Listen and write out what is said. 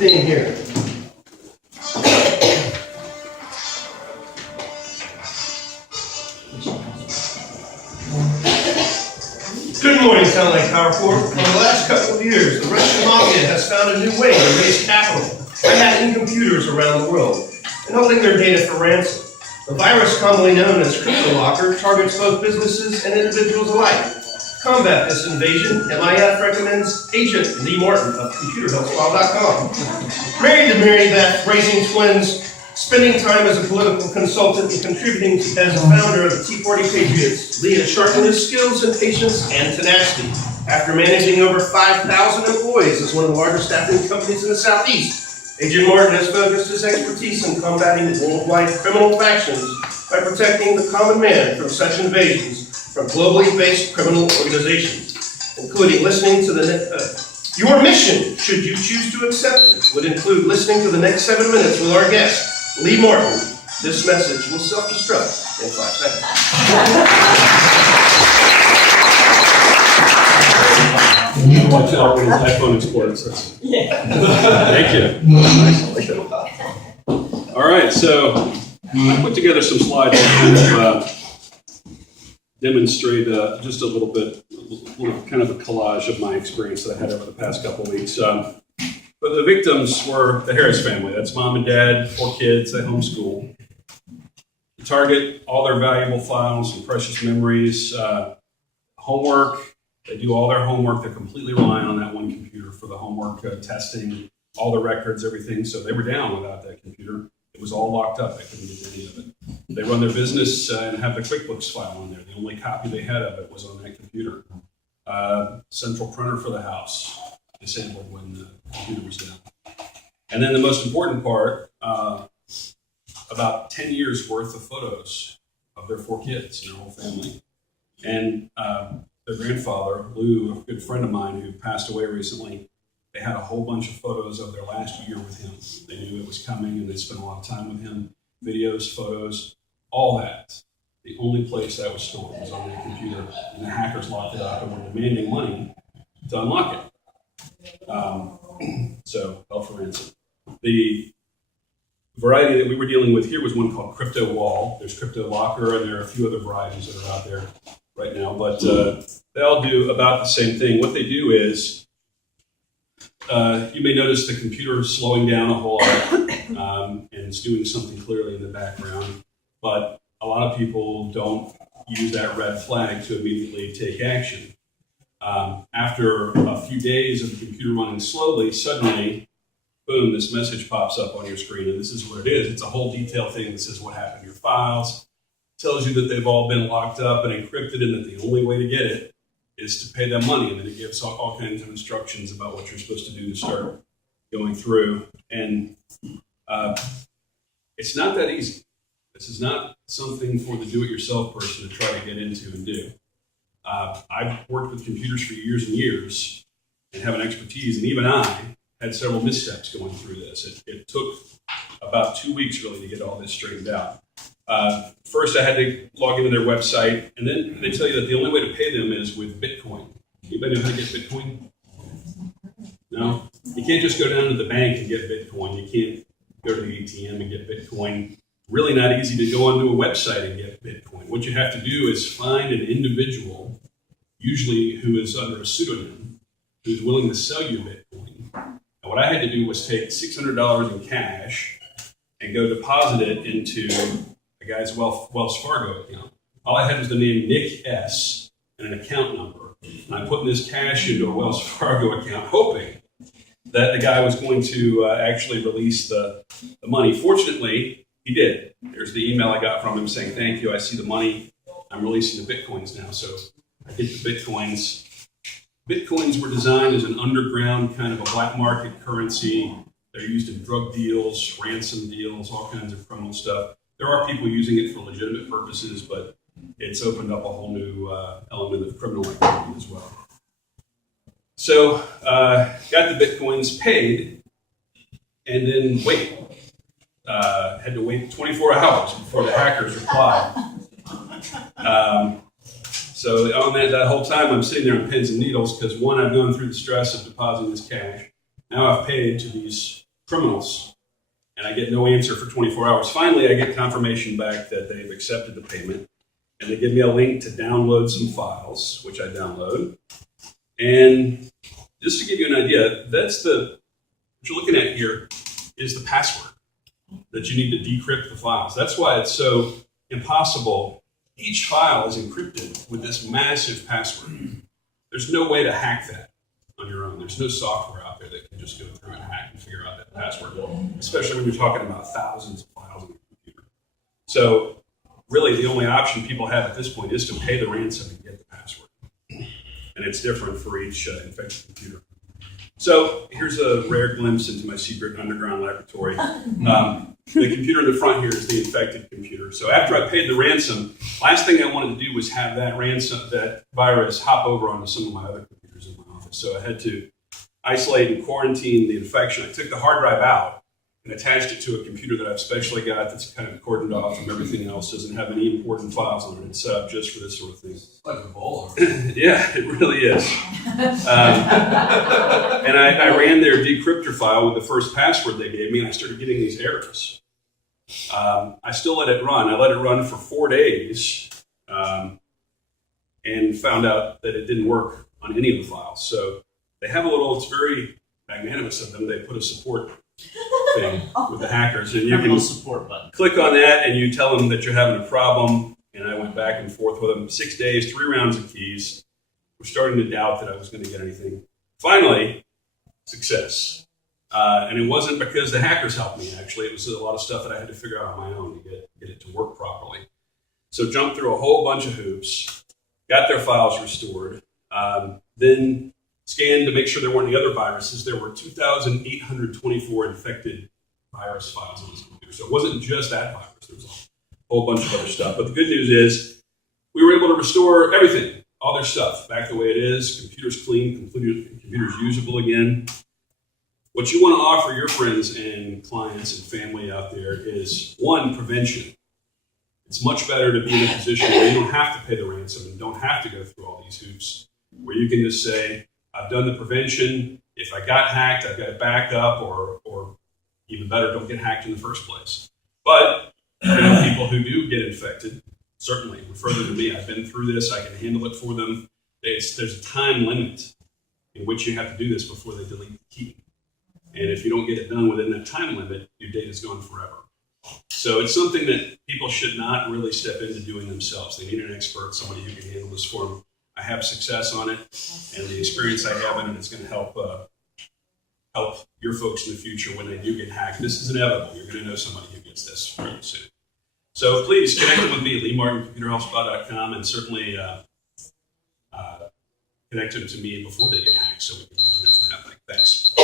theme here. Good morning, Town Lake Power Corp. For the last couple of years, the Russian mafia has found a new way to raise capital by hacking computers around the world and holding their data for ransom. The virus, commonly known as CryptoLocker, targets both businesses and individuals alike. To combat this invasion, MIF recommends Agent Lee Martin of ComputerHealthFile.com. Married to Mary Beth, raising twins, spending time as a political consultant and contributing as a founder of the T40 Patriots, Lee has sharpened his skills in patience and tenacity. After managing over 5,000 employees as one of the largest staffing companies in the Southeast, Agent Martin has focused his expertise in combating worldwide criminal factions by protecting the common man from such invasions from globally based criminal organizations, including listening to your mission, should you choose to accept it, would include listening to the next 7 minutes with our guest, Lee Martin. This message will self-destruct in 5 seconds. Watch out when his iPhone explodes. Thank you. All right, so I put together some slides to demonstrate just a little bit, kind of a collage of my experience that I had over the past couple of weeks. But the victims were the Harris family. That's mom and dad, 4 kids, they homeschool. They target all their valuable files and precious memories, homework. They do all their homework. They're completely relying on that one computer for the homework, testing, all the records, everything. So they were down without that computer. It was all locked up. They couldn't get any of it. They run their business and have the QuickBooks file on there. The only copy they had of it was on that computer. Central printer for the house, disabled when the computer was down. And then the most important part, about 10 years worth of photos of their 4 kids and their whole family. And their grandfather, Lou, a good friend of mine who passed away recently, they had a whole bunch of photos of their last year with him. They knew it was coming and they spent a lot of time with him. Videos, photos, all that. The only place that was stored was on their computer, and the hackers locked it up and were demanding money to unlock it. So, held for ransom. The variety that we were dealing with here was one called Crypto Wall. There's Crypto Locker, and there are a few other varieties that are out there right now, but they all do about the same thing. What they do is, you may notice the computer slowing down a whole lot, and it's doing something clearly in the background, but a lot of people don't use that red flag to immediately take action. After a few days of the computer running slowly, suddenly, boom, this message pops up on your screen, and this is what it is. It's a whole detailed thing that says what happened to your files, tells you that they've all been locked up and encrypted, and that the only way to get it is to pay them money, and then it gives all kinds of instructions about what you're supposed to do to start going through. And it's not that easy. This is not something for the do-it-yourself person to try to get into and do. I've worked with computers for years and years and have an expertise, and even I had several missteps going through this. It took about 2 weeks really to get all this straightened out. First, I had to log into their website, and then they tell you that the only way to pay them is with Bitcoin. Anybody know how to get Bitcoin? No? You can't just go down to the bank and get Bitcoin. You can't go to the ATM and get Bitcoin. Really not easy to go onto a website and get Bitcoin. What you have to do is find an individual, usually who is under a pseudonym, who's willing to sell you Bitcoin. And what I had to do was take $600 in cash and go deposit it into a guy's Wells Fargo account. All I had was the name Nick S. and an account number. And I put this cash into a Wells Fargo account, hoping that the guy was going to actually release the money. Fortunately, he did. There's the email I got from him saying, "Thank you, I see the money. I'm releasing the Bitcoins now." So I get the Bitcoins. Bitcoins were designed as an underground kind of a black market currency. They're used in drug deals, ransom deals, all kinds of criminal stuff. There are people using it for legitimate purposes, but it's opened up a whole new element of criminal activity as well. So got the Bitcoins paid, and then had to wait 24 hours before the hackers replied. So on that whole time, I'm sitting there on pins and needles because, one, I've gone through the stress of depositing this cash. Now I've paid to these criminals, and I get no answer for 24 hours. Finally, I get confirmation back that they've accepted the payment, and they give me a link to download some files, which I download. And just to give you an idea, what you're looking at here is the password that you need to decrypt the files. That's why it's so impossible. Each file is encrypted with this massive password. There's no way to hack that on your own. There's no software out there that can just go through and hack and figure out that password, especially when you're talking about thousands of files on your computer. So really the only option people have at this point is to pay the ransom and get the password. And it's different for each infected computer. So here's a rare glimpse into my secret underground laboratory. The computer in the front here is the infected computer. So after I paid the ransom, last thing I wanted to do was have that virus hop over onto some of my other computers in my office. So I had to isolate and quarantine the infection. I took the hard drive out and attached it to a computer that I've specially got that's kind of cordoned off from everything else, doesn't have any important files on it. It's set up just for this sort of thing. It's like a bowl. Yeah, it really is. And I ran their decryptor file with the first password they gave me, and I started getting these errors. I still let it run. I let it run for 4 days and found out that it didn't work on any of the files. So they have it's very magnanimous of them. They put a support thing with the hackers, and you can support button. Click on that and you tell them that you're having a problem. And I went back and forth with them, 6 days, 3 rounds of keys. We're starting to doubt that I was going to get anything. Finally, success. And it wasn't because the hackers helped me, actually. It was a lot of stuff that I had to figure out on my own to get it to work properly. So jumped through a whole bunch of hoops, got their files restored, then scanned to make sure there weren't any other viruses. There were 2,824 infected virus files on this computer. So it wasn't just that virus. There was a whole bunch of other stuff. But the good news is we were able to restore everything, all their stuff, back the way it is. Computers clean, computers usable again. What you want to offer your friends and clients and family out there is, one, prevention. It's much better to be in a position where you don't have to pay the ransom and don't have to go through all these hoops, where you can just say, I've done the prevention. If I got hacked, I've got it back up, or even better, don't get hacked in the first place. But people who do get infected, certainly refer them to me. I've been through this. I can handle it for them. There's a time limit in which you have to do this before they delete the key. And if you don't get it done within that time limit, your data's gone forever. So it's something that people should not really step into doing themselves. They need an expert, somebody who can handle this for them. I have success on it, and the experience I have in it is going to help your folks in the future when they do get hacked. This is inevitable. You're going to know somebody who gets this really soon. So please connect them with me, LeeMartinComputerHealthSpa.com, and certainly connect them to me before they get hacked so we can prevent it from happening. Thanks.